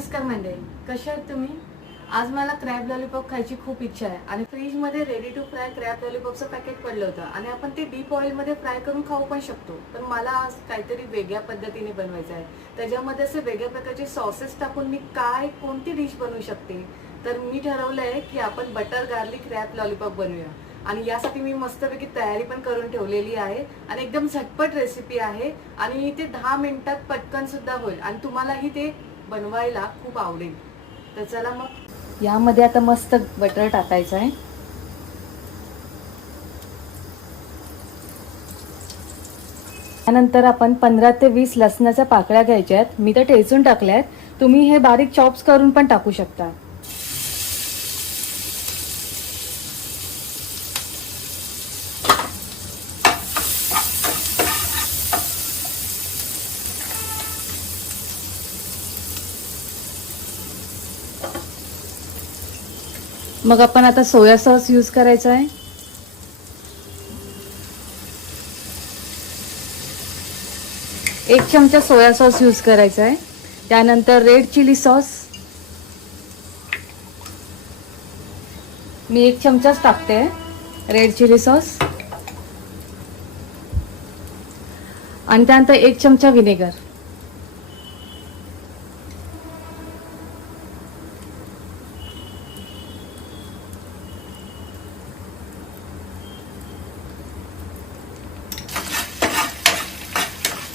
नमस्कार मंडळी, कशा आहात तुम्ही? आज मला क्रॅब लॉलीपॉप खायची खूप इच्छा आहे आणि फ्रीजमध्ये रेडी टू फ्राय क्रॅब लॉलीपॉपचं पॅकेट पडलं होतं आणि आपण ते डीप ऑइलमध्ये फ्राय करून खाऊ पण शकतो. पण मला आज काहीतरी वेगळ्या पद्धतीने बनवायचं आहे. त्याच्यामध्ये असे वेगळ्या प्रकारचे सॉसेस टाकून मी कोणती डिश बनवू शकते. तर मी ठरवलं आहे की आपण बटर गार्लिक क्रॅब लॉलीपॉप बनवूया आणि यासाठी मी मस्तपैकी तयारी पण करून ठेवलेली आहे आणि एकदम झटपट रेसिपी आहे आणि ते 10 मिनिटात पटकन सुद्धा होईल आणि तुम्हालाही ते बनवायला खूप आवडेल. तर चला मग यामध्ये आता मस्त बटर टाकायचं आहे. त्यानंतर आपण 15 ते 20 लसणाच्या पाकळ्या घ्यायच्या आहेत. मी तर ठेचून टाकल्यात, तुम्ही हे बारीक चॉप्स करून पण टाकू शकता. मग आपण आता सोया सॉस यूज करायचा आहे. एक चमचा सोया सॉस यूज करायचा आहे. त्यानंतर रेड चिली सॉस मी 1 चमचाच टाकते. रेड चिली सॉस आणि त्यानंतर 1 चमचा व्हिनेगर.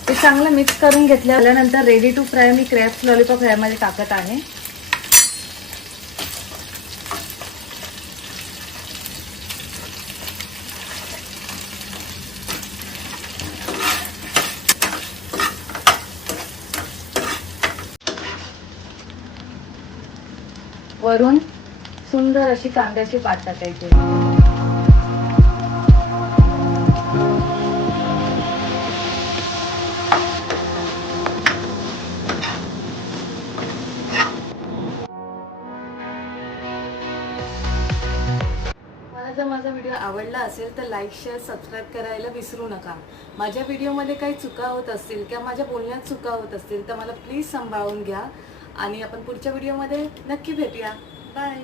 ते चांगलं मिक्स करून घेतल्यानंतर रेडी टू फ्राय मी क्रॅब्स लॉलीपॉप ह्यामध्ये टाकत आहे. वरून सुंदर अशी कांद्याची पात टाकायची. जर माझा व्हिडिओ आवडला असेल तर लाईक शेअर सबस्क्राईब करायला विसरू नका. माझ्या व्हिडिओमध्ये काही चुका होत असतील किंवा माझ्या बोलण्यात चुका होत असतील तर मला प्लीज सांभाळून घ्या आणि आपण पुढच्या व्हिडिओमध्ये नक्की भेटूया. बाय.